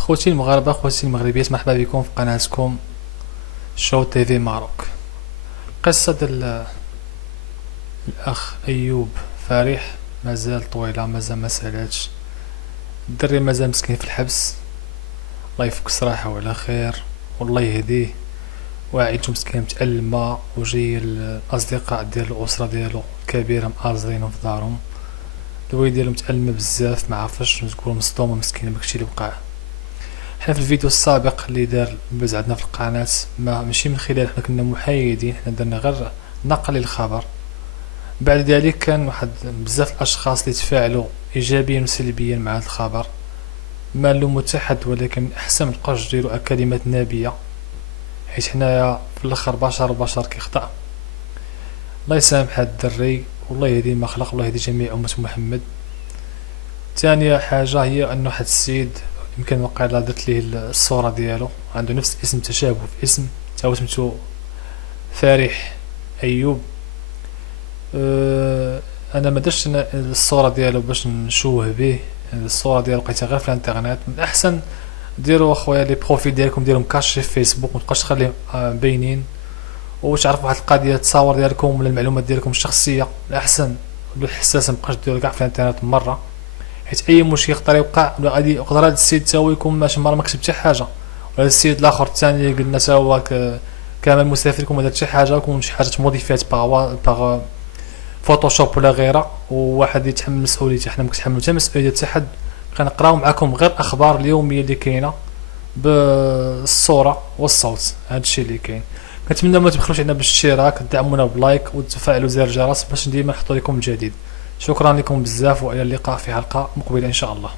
خوتي المغاربة، خوتي المغربيات، مرحبا بكم في قناتكم شو تي في ماروك. قصة الأخ أيوب فريح مازال طويلة، مازال ما سالاتش. الدري مازال مسكين في الحبس، الله يفك صراحة وعلى خير والله يهديه. وعيلته مسكين متألمة، وجاي الأصدقاء ديال الأسرة ديالو الكبيرة مآزرينو في دارهم. الوالد ديالو متألمة بزاف، معرفاش تقول مصدومة مسكينة بداكشي اللي وقع. حنا في الفيديو السابق اللي دار بز عندنا في القناة، ما ماشي من خلال حنا كنا محايدين، حنا درنا غير نقل للخبر. بعد ذلك كان واحد بزاف الاشخاص اللي تفاعلوا ايجابيا وسلبيا مع هذا الخبر. ما نلومو حتى حد، ولكن احسن متبقاش ديروا كلمات نابيه، حيت حنايا في الاخر بشر وبشر كيخطأ. الله يسامح هاد الدري والله يهدي ما خلق، والله يهدي جميع امة محمد. ثانية حاجة هي انه واحد السيد يمكن وقيلا درت ليه الصورة ديالو، عنده نفس الاسم، تشابه في اسم، تا هو سميتو فريح ايوب. انا ما درتش الصورة ديالو باش نشوه به، الصورة ديالو لقيتها غير في الانترنت. من الاحسن ديروا اخويا لي بروفيل ديالكم ديرهم كاشي في فيسبوك، متبقاش تخليهم باينين. وتعرفوا واحد القضية، التصاور ديالكم ولا المعلومات ديالكم الشخصية الاحسن والحساسة مبقاش ديروا كاع في الانترنت مرة، حيت اي مشكل يقدر يوقع. ولا غادي يقدر هذا السيد تا هو يكون ماشي مرة ما كتب حتى حاجة، ولا السيد الاخر الثاني قلنا تا هو كامل مسافر يكون ما دار حتى حاجة، يكون شي حاجة موديفيات باغ فوتوشوب ولا غيره، وواحد يتحمل مسؤوليته. حنا ما كنتحملوا حتى مسؤولية حتى حد، كنقراو معكم غير الاخبار اليوميه اللي كاينه بالصوره والصوت. هذا الشيء اللي كاين. كنتمنى ما تبخلوش علينا بالاشتراك، تدعمونا بلايك وتفعلوا زر الجرس باش ديما نحطوا لكم الجديد. شكرا لكم بزاف، والى اللقاء في حلقه مقبله ان شاء الله.